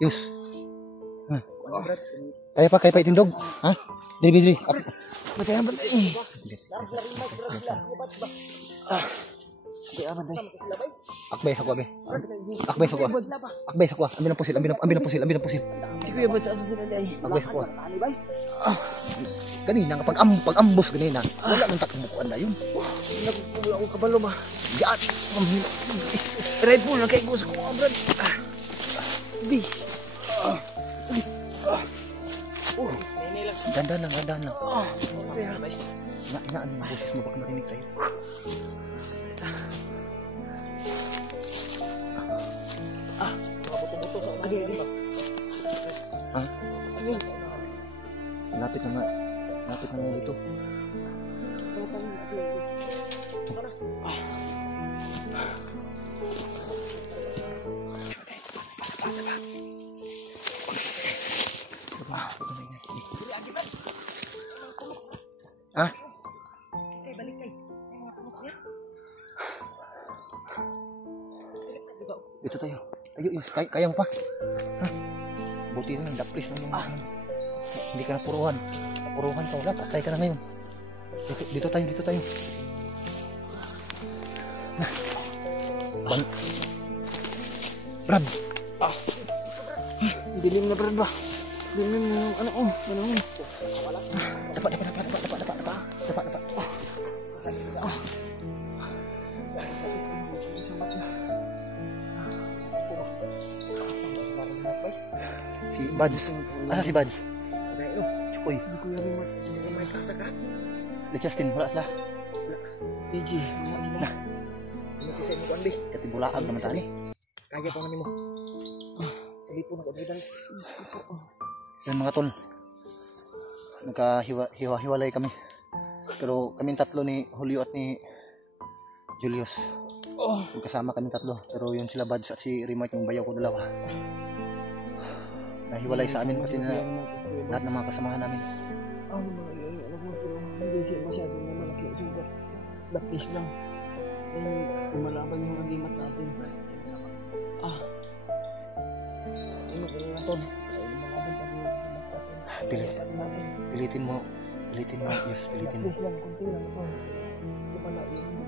Yus. Kaya pa itindog. Ha? Dili. Matay aman eh. Akbay sa kuwa. Ambil ang pusil. Si Kuya Bad sa asa sila ay. Akbay sa kuwa. Ganina nga pag-ambos ganina. Wala man takbukuan na yun. Nagpupula ako kabalo ba? Yan. Red Bull, nagkaigos ko mga brad. Bish. Ganda lang. Kaya, Inaan mo yung boses mo baka marinig tayo. buto-buto sa adi. Ha? Lapit na nga dito. Ah? Balik kay. Dito tayo. Kaya mo pa. Ha? Buti na lang, daplis na yung hindi ka napuruhan. Napuruhan ka wala, patay ka na ngayon. Dito tayo. Brad! Dilim na brad ba? Dilim na yung ano Dapat. Si Bads. Asa si Bads? Chukoy. Hindi ko yung remote. Sige, may kasa ka? Le Justin, wala sila. PG, wala sila. Nah. Inati sa imo ko, Andy. Katibulaan naman tani. Kaya pa man mo. Salipon ako dito. Yan mga tol. Nagkahiwa-hiwalay kami. Pero kaming tatlo ni Julio at ni Julius. Magkasama kaming tatlo. Pero yun sila Bads at si Remote yung bayaw ko dalawa. Nahiwalay sa amin pati na lahat ng mga kasamahan namin. Ang mga alam mo, pero hindi siya masyadong malaki ang sugat. Lapis lang. Lumalaban yung agimat natin. Ano ka lang natin? Lumalaban tayo yung agimat natin. Pilitin mo. Yes, pilitin mo. Lapis lang, kunti lang ito. Hindi pa na yung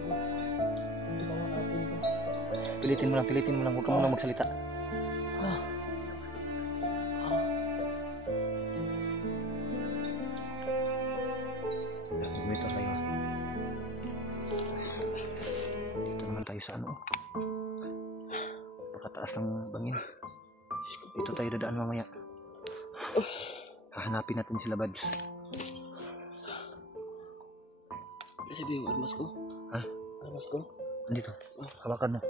agos. Ibawa natin ito. Pilitin mo lang. Huwag ka muna magsalita. Dito tayo. Dito naman tayo sa ano. Pakataas ng bangin. Dito tayo dadaan mamaya. Hahanapin natin sila Bads. Sabi yung armas ko? Ha? Armas ko? Andito. Hawakan mo.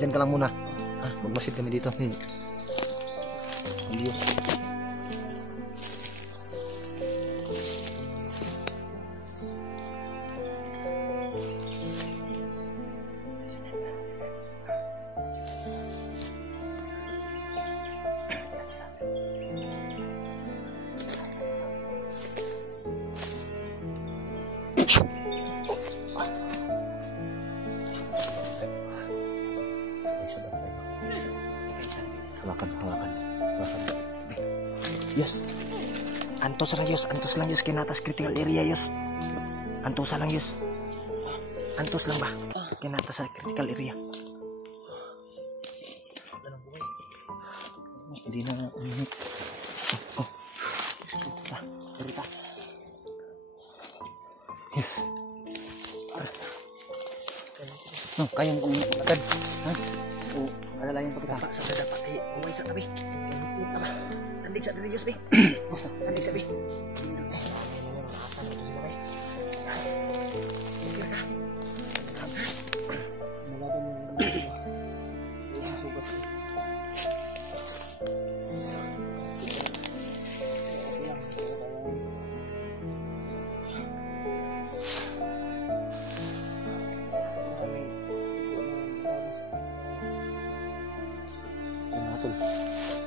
Diyan ka lang muna. Magmasid kami dito. Julio. Hawakan. Yes. Antos lang Yus. Kinatas critical area Yus. Antos lang Yus. Antos lang ba? Kinatas sa critical area. Hindi na uminit. Cerita. Yes. No, kayong uminit agad. Ha? O, alalayan pa kita. Sa dapat ay umay sa tabi. Sandig sa Yus be. Sandig sa be.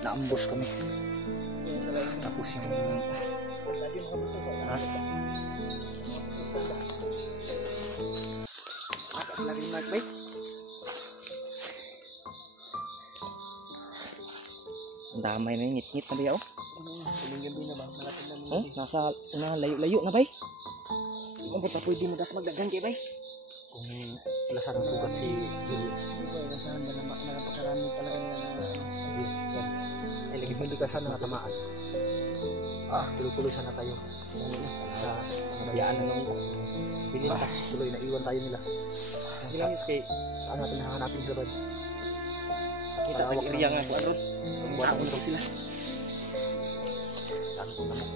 Naambos kami. Tapos yung Ang damay na ngit-ngit na ba oh. Tumingin din na ba? Malapit na Oh, nasa layo-layo na bay. Kung ba pwede mo das magdagan kay bay? Kung lasan ang sugat si Julius. Lasahan ba na nakapakarami talaga na Ay, lagi hindi ka sana natamaan. Tuloy-tuloy sana tayo. Sa nabayaan na nung bili na tuloy na iwan tayo nila. ilang yus kay Saan natin hahanapin sila ba? kita tag area nga ko aron. Buat Ako ako sila. Saan ko naman.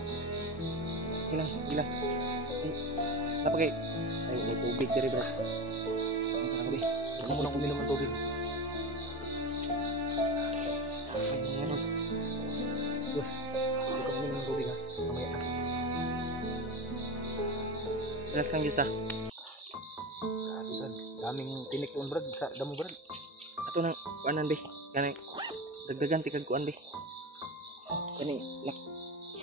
Ilang. Napagay. Ay, may tubig diri bro. Ang sarap ba? Huwag mo nang uminom ng tubig. Diyos, huwag ka uminom ng tubig ha. Mamaya na. Relax ang Diyos ah. Grabe, Brad. Daming tinik doon Brad. Sa damo Brad. Ato nang kuanan be. Kani dagdagan ti kag kuan be. Kani lak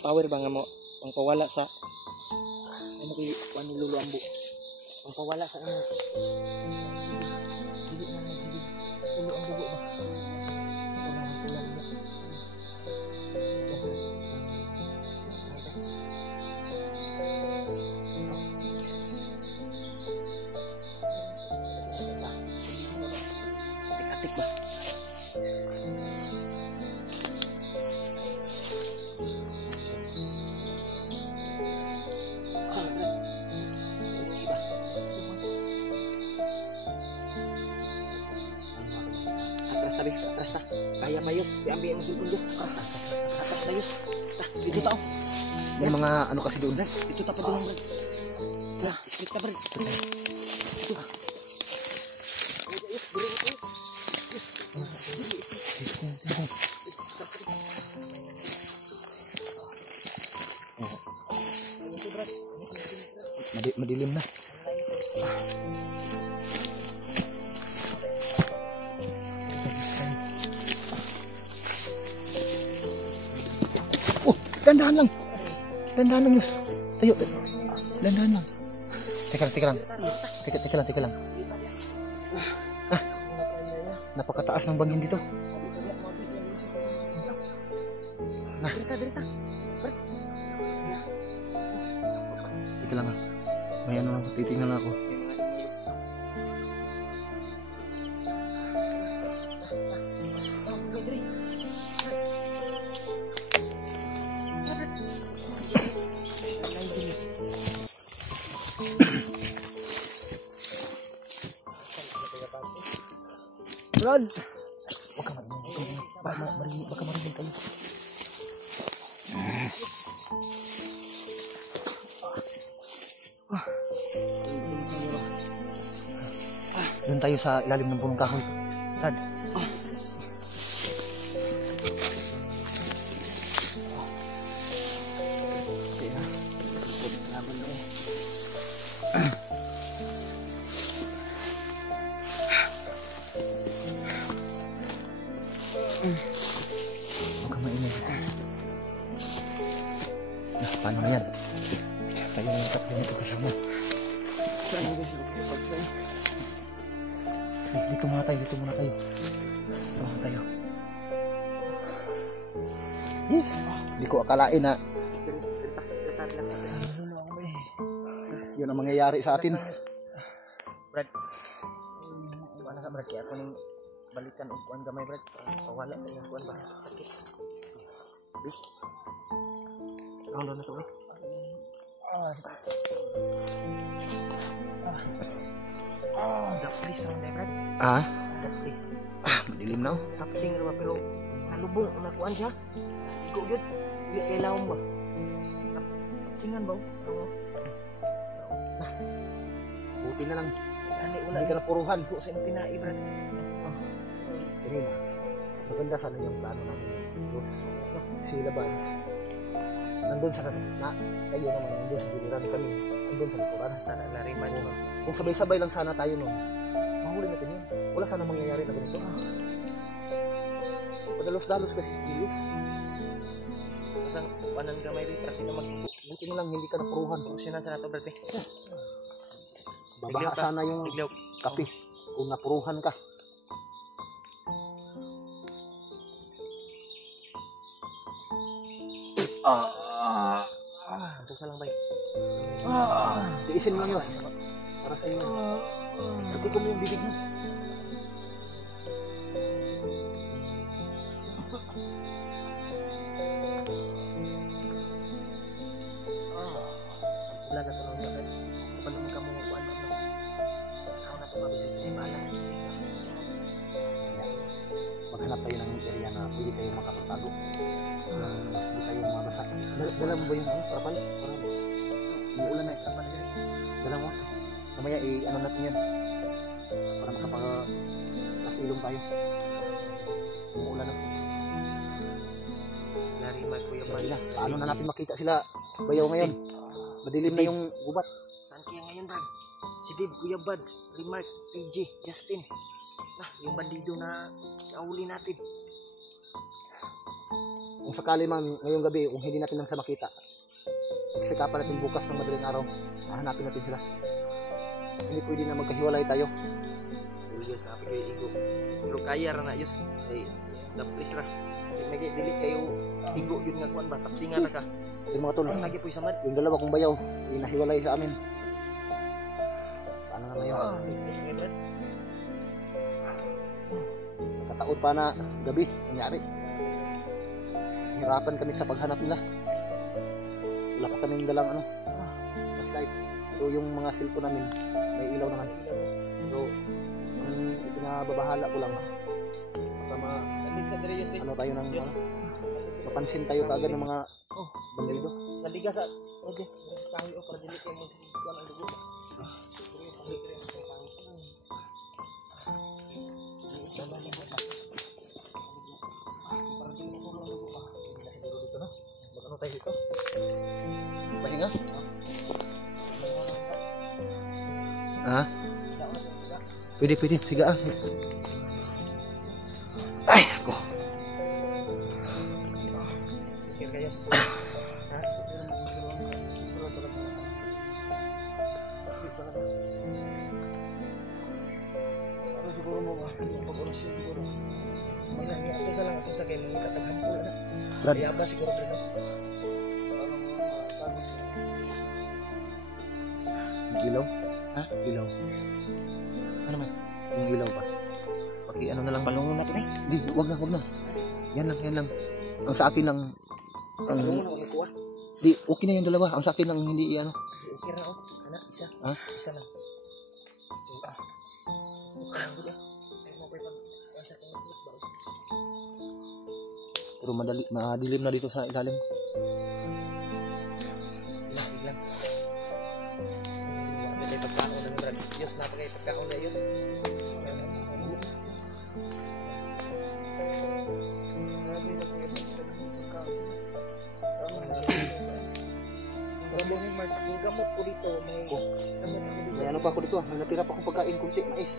power ba nga mo ang pawala sa ano kay kuan ni Lolo Ambo. Ang pawala sa ano. Dili na sige. Lolo Ambo ba? Tulang mo. Atik-atik ba? Atras sabi, atras ta. Kaya mayos, diambil mo sulpon Diyos. Atras ta. Atras ta Diyos. Ta, dito tao. May mga ano kasi doon. Dito ta pa doon, Brad. Ta, straight ta, Brad. Straight. Dito. Madilim na. Oh, dandahan lang. Dandahan lang, Yus. Tayo. Dandahan lang. Teka lang. Teka lang. Napakataas ng bangin dito. Derita. Teka lang. May ano lang, titingnan ako. Brad! Baka marinig tayo. Doon tayo sa ilalim ng punong kahoy. Brad. Huwag ka mainit. Paano na yan? Tayo ng tatlo nito kasama. Dito muna tayo. Hindi ko akalain na yun ang mangyayari sa atin. Brad. Wala ka Brad, kaya ako nang balikan og kuan gamay Brad. Pawala sa iyang kuan ba? Sakit. Bis. Round na to eh. Please round Brad. Please. Madilim na. Tapsing ra pero nalubong na kuan siya. Igo gyud. Di kailangan ba? Tapsingan ba? Buti na lang. Ani Hindi ka na puruhan. ko sa imong tinai Brad. Hindi na. Maganda sana yung plano namin. Sila Vance. Nandun sa na kayo naman. Nandun sa giliran kami. Nandun sa likuran. Sana lariman mo. Kung sabay-sabay lang sana tayo nun, mahuli natin yun. Wala sana mangyayari na ganito. Padalos-dalos kasi si Julius. Kusang panan gamay rin para mag Buti na lang hindi ka napuruhan. funksyonan sa nato Brad. Babaha sana yung Iglaw. kape kung napuruhan ka. Ito sa lang bay. Tiisin mo lang yun. Para sa iyo. Sakti ko mo yung bibig mo. Wala na ito lang niya. Kapag naman ka mong kuwan na. Ako na ito mabisip na yung balas. Maghanap tayo ng area na pwede tayo makapagtago. Hindi tayo mabasa. Dala mo ba yung parapal? Umuulan na eh. Kapag na Dala mo. Mamaya ano natin yan. Para makapag-asilong tayo. Umuulan na. Narimay Kuya Bal. Paano na natin makita sila? Bayaw ngayon. Madilim na yung gubat. Saan kaya ngayon, Brad? Si Dave, Kuya Buds, Remark, PJ, Justin. Nah, yung bandido na nauli natin. Kung sakali man ngayong gabi, kung hindi natin lang sa makita, pagsikapan natin bukas ng madaling araw, hahanapin natin sila. Hindi pwede na magkahiwalay tayo. Diyos, napit kayo igo. Pero kaya ra na, Diyos. Ay, naplis ra. Dili kayo igo yun nga kuwan ba? Tapsingan na ka. Yung mga tol, Ang lagi po samad. yung dalawa kong bayaw, inahiwalay sa amin. Paano na ngayon? Nakataon pa na gabi, nangyari. Hirapan kami sa paghanap nila. Wala pa kaming dalang basta ito yung mga cellphone namin, may ilaw naman. So, ang ipinababahala ko lang, ano tayo ng mapansin tayo kaagad ng mga bandido. Sa liga sa okay. Tangi o para dili kayo mo kuan ang dugo. Mag-ano tayo dito? Pahinga? Pwede. Sige Ay, ako. Sige guys. Siguro mo ba? Pag-orasyon siguro. Ito sa lang. Ito sa kayo mga kataghampul na. Brad. Kaya ba siguro dito? Ilaw? Ilaw. Ano man? Yung ilaw pa. Paki ano na lang. Balungon natin eh. Di, wag na. Yan lang. Ang sa akin lang. Balungon ako kuha. Di, okay na yung dalawa. Ang sa akin lang hindi ano. Okay na ako. Anak, isa. Isa lang. Pero madilim na dito sa ilalim. Lang. May pagkaon na Brad. Diyos, napakay pagkaon na Diyos. Yung gamot ko dito, may gamot ko dito. May ano pa ako dito. May natira pa akong pagkain. Kunti, mais.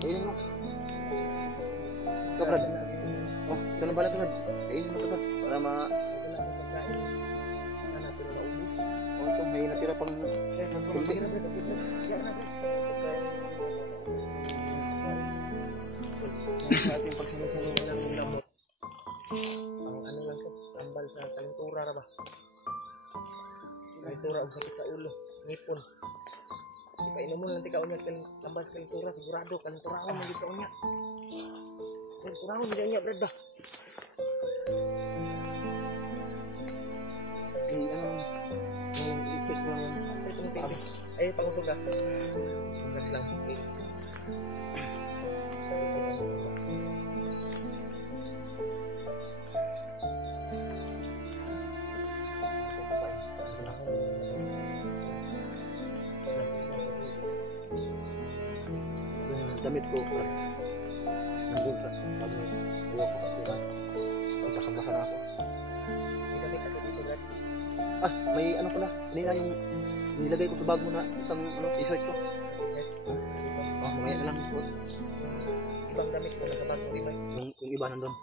Kainin mo. Ito, Brad. Ito na bala, Brad. Kainin mo ito, Brad. Para ma... Pero naubos. Ito, may natira pang... Kunti. Sa ating pagsinusunod ng gamot. Ang ano lang ko, tambal sa kalintura na ba? Kalintura o sakit sa ulo, ngipon. Ipainom mo lang tika unya tambal sa kalintura, sigurado kalinturaon man dito unya. Kalinturaon man unya brad ba? Yung isip mo lang, ay pangusog ka. Relax lang. Damit ko, Brad. Nandun sa kami. Ayaw ko kasi na. Basang-basa na ako. May damit ako dito brad. May ano pala. Kanina yung nilagay ko sa bag mo na isang t-shirt ko. Mamaya na lang. Ibang damit ko nasa bag mo, di ba? Yung iba nandun.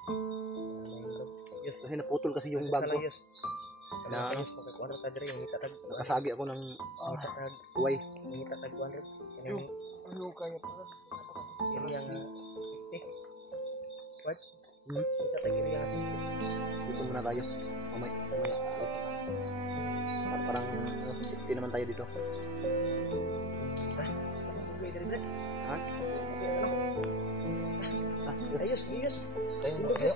Yes. Kasi naputol kasi yung bag ko. Yes. Na Yes, makakuha ta diri yung itatag. nakasagi ako ng Itatag, huway. yung itatag 100. Ano kaya pala? Yung 50. What? Kita tagiri yang asik. Dito muna tayo. Mamaya. Parang safety naman tayo dito. Okay, dari. Ha? Ayos. Kayo.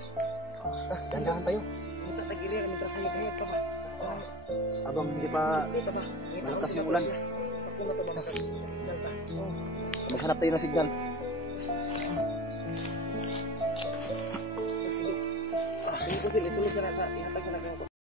Dandahan tayo. Kita tagiri yang minta sa kaya pa ba? Abang hindi pa Kita ba? malakas yung ulan. Ako na to ba? Maghanap tayo ng signal. Ini ko sila sulod sa ihatag sa